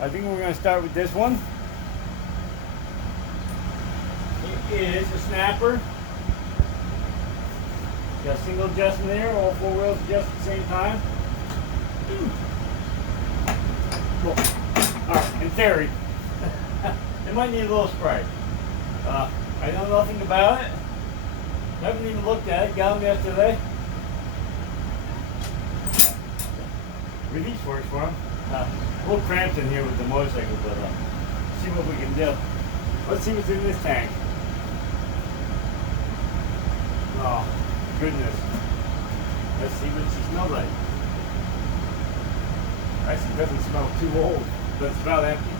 I think we're going to start with this one. It is a snapper. Got a single adjustment there, all four wheels adjust at the same time. Cool. Alright, in theory, it might need a little spray. I know nothing about it. Haven't even looked at it. Got them yesterday. Release works for him. A little cramped in here with the motorcycle, but see what we can do. Let's see what's in this tank. Oh, goodness. Let's see what she smells like. Actually, it doesn't smell too old. It doesn't smell empty.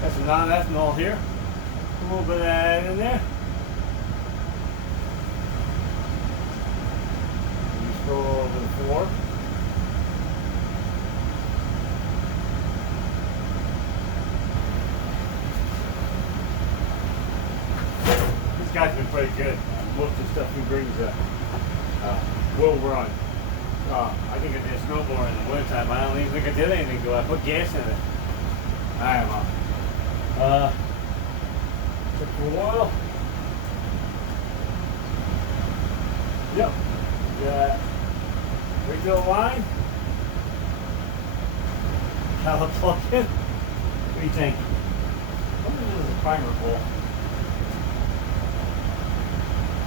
That's some non-ethanol here. A little bit of that in there. Go over the floor. This guy's been pretty good. Most of the stuff he brings will run. I think I did snowboard in the wintertime. I don't even think I did anything to it. I put gas in it. I don't know. Took the oil. Yep. Yeah. Right to the line. Caliper plug in. What do you think? I wonder if this is a primer bowl.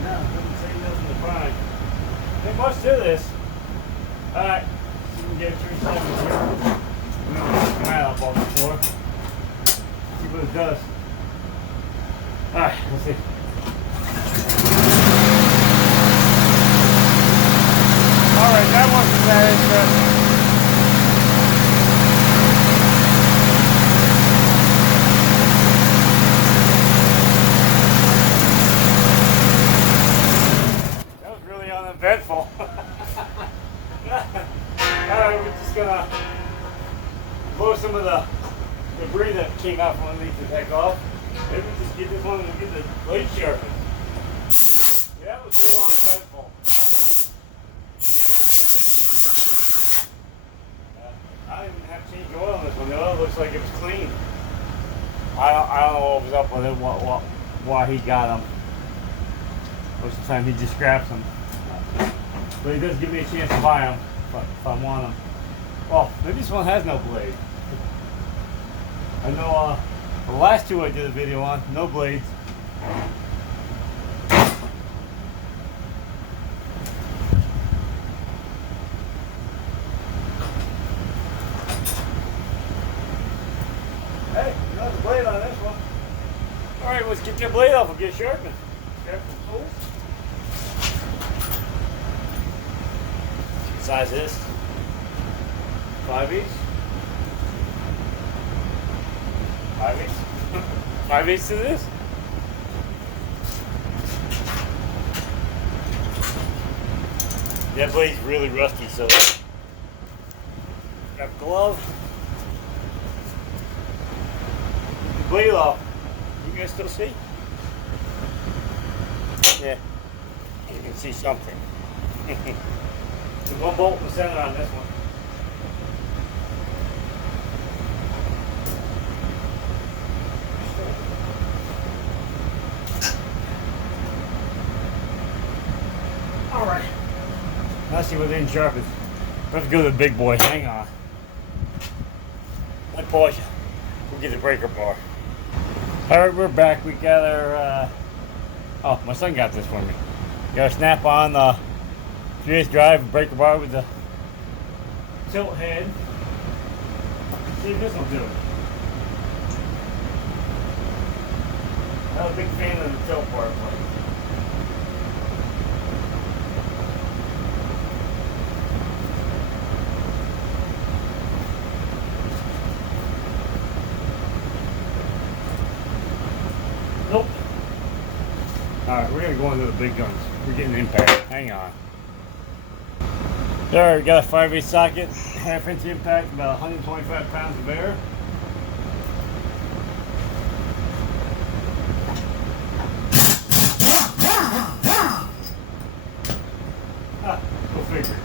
No, it doesn't say nothing to prime. Ain't much to this. Alright, so we can get 3 seconds here. We're going to put the mat up on the floor. See what it does. Alright, let's see. Alright, that wasn't that interesting. That was really uneventful. Alright, we're just gonna blow some of the debris that came out from underneath the deck off. Maybe just get this one and get the blade sharpened. Yeah, that was real uneventful. I didn't even have to change oil on this one. The oil looks like it was clean. I don't know what was up with it, why he got them. Most of the time he just scraps them. But he does give me a chance to buy them if I want them. Well, maybe this one has no blade. I know the last two I did a video on, no blades. Hey, there's a blade on this one. Alright, let's get your blade off and get sharpened. Sharpen the tools. What size is this? 5/8? 5/8? 5/8 to this? That blade's really rusty, so grab a glove. Blade off. You guys still see? Yeah. You can see something. There's one bolt in the center on this one. Alright. Now see what didn't sharpen. Let's go to the big boy. Hang on. Let me pause you. We'll get the breaker bar. Alright, we're back. We got our, oh, my son got this for me. Got a snap on the 3/8 drive breaker bar with the tilt head. Let's see if this will do it. I'm a big fan of the tilt bar plate. Nope. Alright, we're going to go into the big guns. We're getting impact. Hang on. There, we got a 5/8 socket, 1/2 inch impact, about 125 pounds of air. Go figure.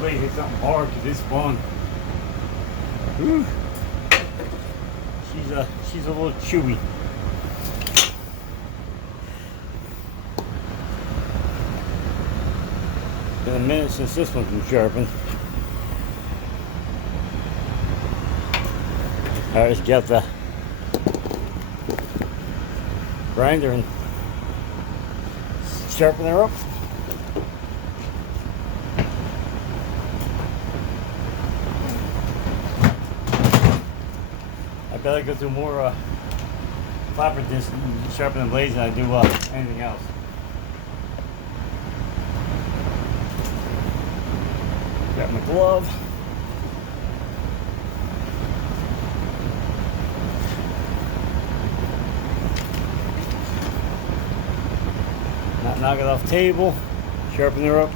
blade hit something hard because it's fun. Whew. She's a little chewy. Been a minute since this one's been sharpened. Alright, let's get the grinder and sharpen her up. I better go through more flapper disc and sharpen the blades than I do anything else. Got my glove. Not knock it off table. Sharpen her up.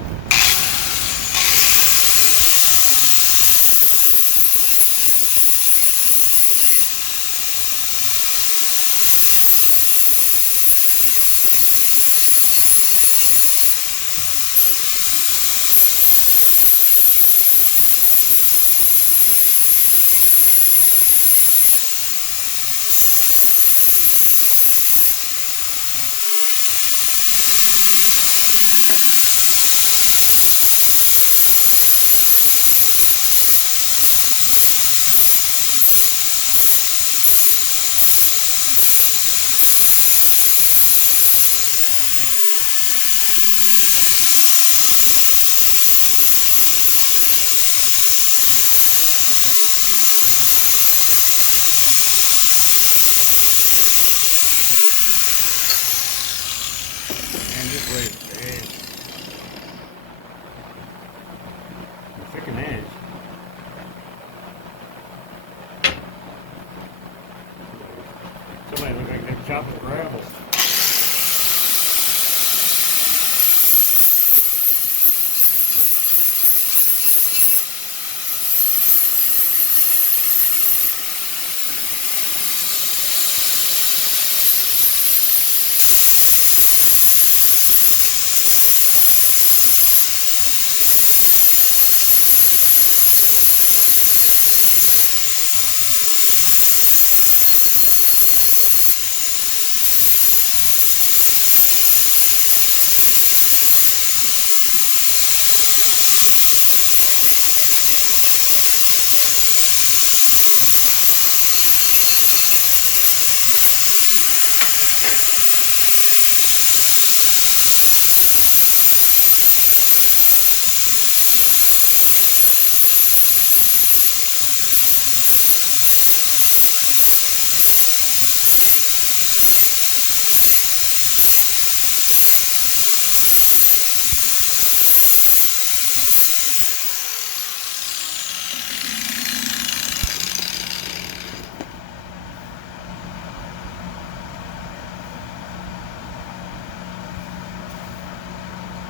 Thick an edge. Somebody look like they're chopping gravel.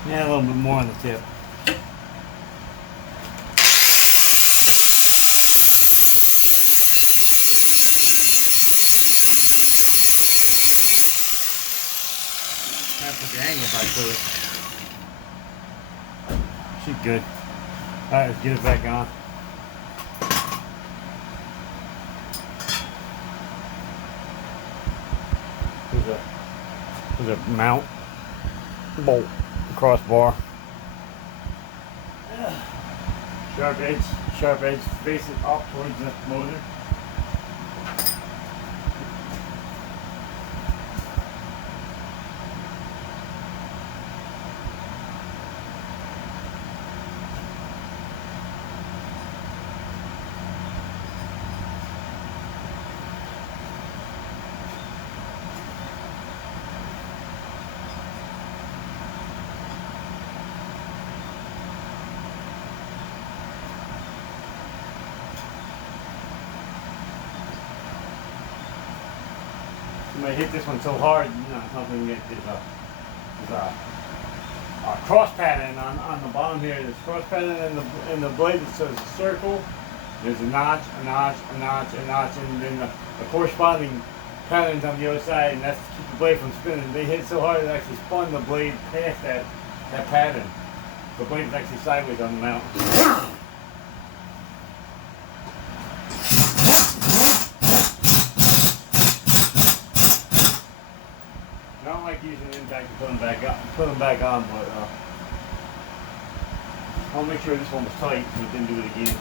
Yeah, a little bit more on the tip. Put the angle back to it. She's good. Alright, let's get it back on. There's a mount bolt crossbar. Sharp edge facing up towards the motor. You might hit this one so hard, something that there's a cross pattern on the bottom here. There's cross pattern in the blade that says circle. There's a notch, a notch, a notch, a notch, and then the corresponding patterns on the other side, and that's to keep the blade from spinning. They hit so hard it actually spun the blade past that pattern. The blade's actually sideways on the mount. I don't like using the impact to put them back on, but I'll make sure this one was tight so it didn't do it again.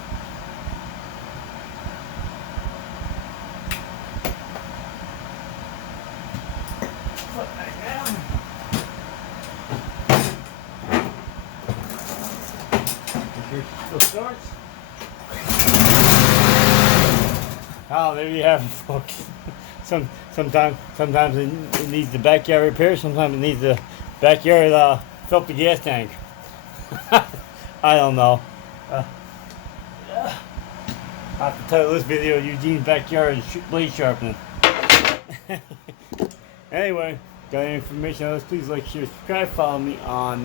Flip back down. Make sure it still starts. Oh, there you have it, folks. Sometimes it needs the backyard repair. Sometimes it needs the backyard filthy gas tank. I don't know. I have to title this video Eugene's backyard blade sharpening. Anyway, got any information on this? Please like, share, subscribe. Follow me on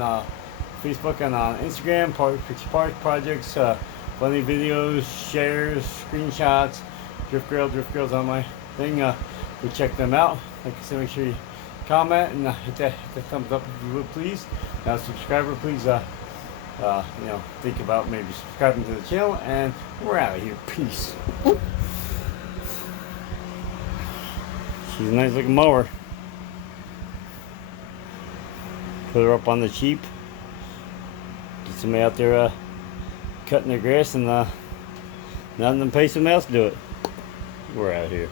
Facebook and on Instagram. Park Projects. Funny videos, shares, screenshots. Drift Girl's on my thing. Go check them out. Like I said, make sure you comment and hit the thumbs up if you would, please. Now, subscriber, please, think about maybe subscribing to the channel. And we're out of here. Peace. She's a nice looking mower. Put her up on the cheap. Get somebody out there cutting their grass and letting them pay somebody else to do it. We're out of here.